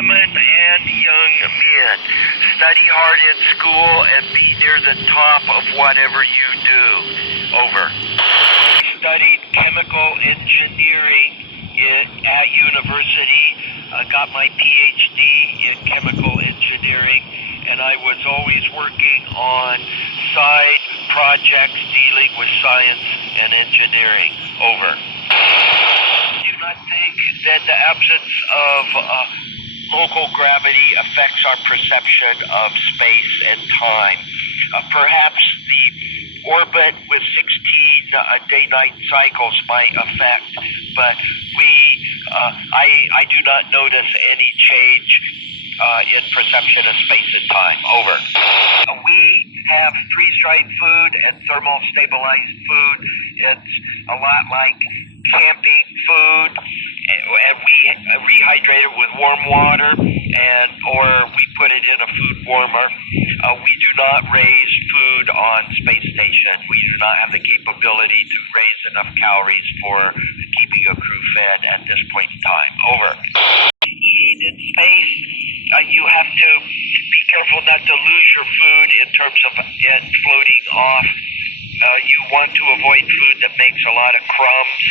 women and young men. Study hard in school and be near the top of whatever you do. Over. I studied chemical engineering at university. I got my PhD in chemical engineering, and I was always working on side projects dealing with science and engineering. Over. I do not think that the absence of local gravity affects our perception of space and time. Perhaps the orbit with 16 day-night cycles might affect, but I do not notice any change in perception of space and time. Over. We have freeze-dried food and thermal stabilized food. It's a lot like camping food, and we rehydrate it with warm water, or we put it in a food warmer. We do not raise food on space station. We do not have the capability to raise enough calories for keeping a crew fed at this point in time. Over. Eating in space, you have to be careful not to lose your food in terms of it floating off. You want to avoid food that makes a lot of crumbs.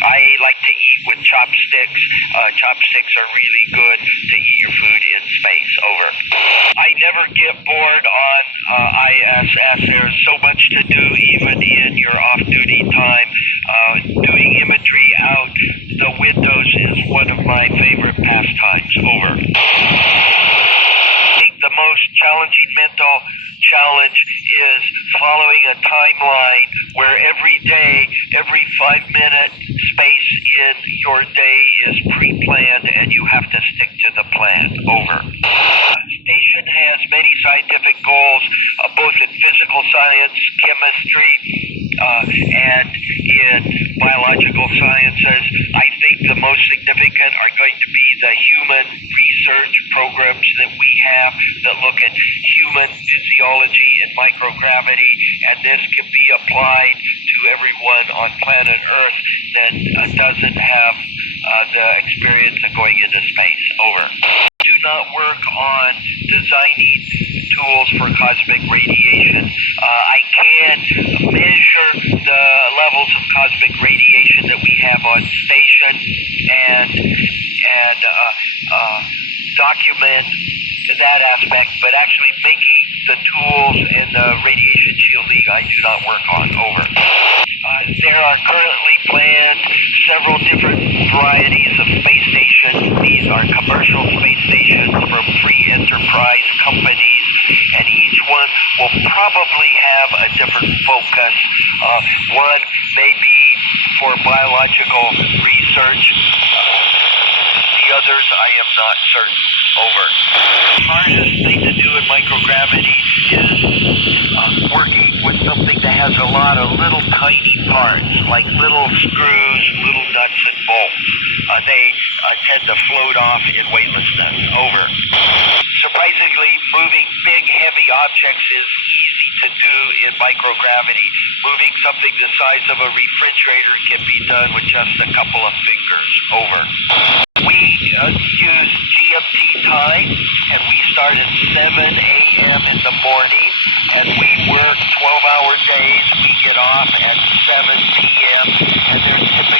I like to eat with chopsticks. Chopsticks are really good to eat your food in space. Over. I never get bored on ISS. There's so much to do even in your off-duty time. Doing imagery out the windows is one of my favorite pastimes. Over. I think the most challenging mental challenge is following a timeline where every day, every 5-minute space in your day is pre-planned and you have to stick to the plan. Over. Station has many scientific goals, both in physical science, chemistry, and in biological sciences. I think the most significant are going to be the human research programs that we have that look at human physiology and microgravity, and this can be applied to everyone on planet Earth that doesn't have the experience of going into space. Over. Do not work on designing tools for cosmic radiation. I can measure the levels of cosmic radiation that we have on station and document that aspect, but actually making the tools and the radiation shielding I do not work on. Over. There are currently planned several different varieties of space stations. These are commercial space stations from free enterprise companies, and each one will probably have a different focus. One may be for biological research. The others I am not certain. Over. The hardest thing to do in microgravity is working with something that has a lot of little tiny parts, like little screws, little nuts and bolts. They tend to float off in weightlessness. Over. Surprisingly, moving big, heavy objects is easy to do in microgravity. Moving something the size of a refrigerator can be done with just a couple of fingers. Over. We use GMT time, and we start at 7 a.m. in the morning, and we work 12-hour days. We get off at 7 p.m., and there's typically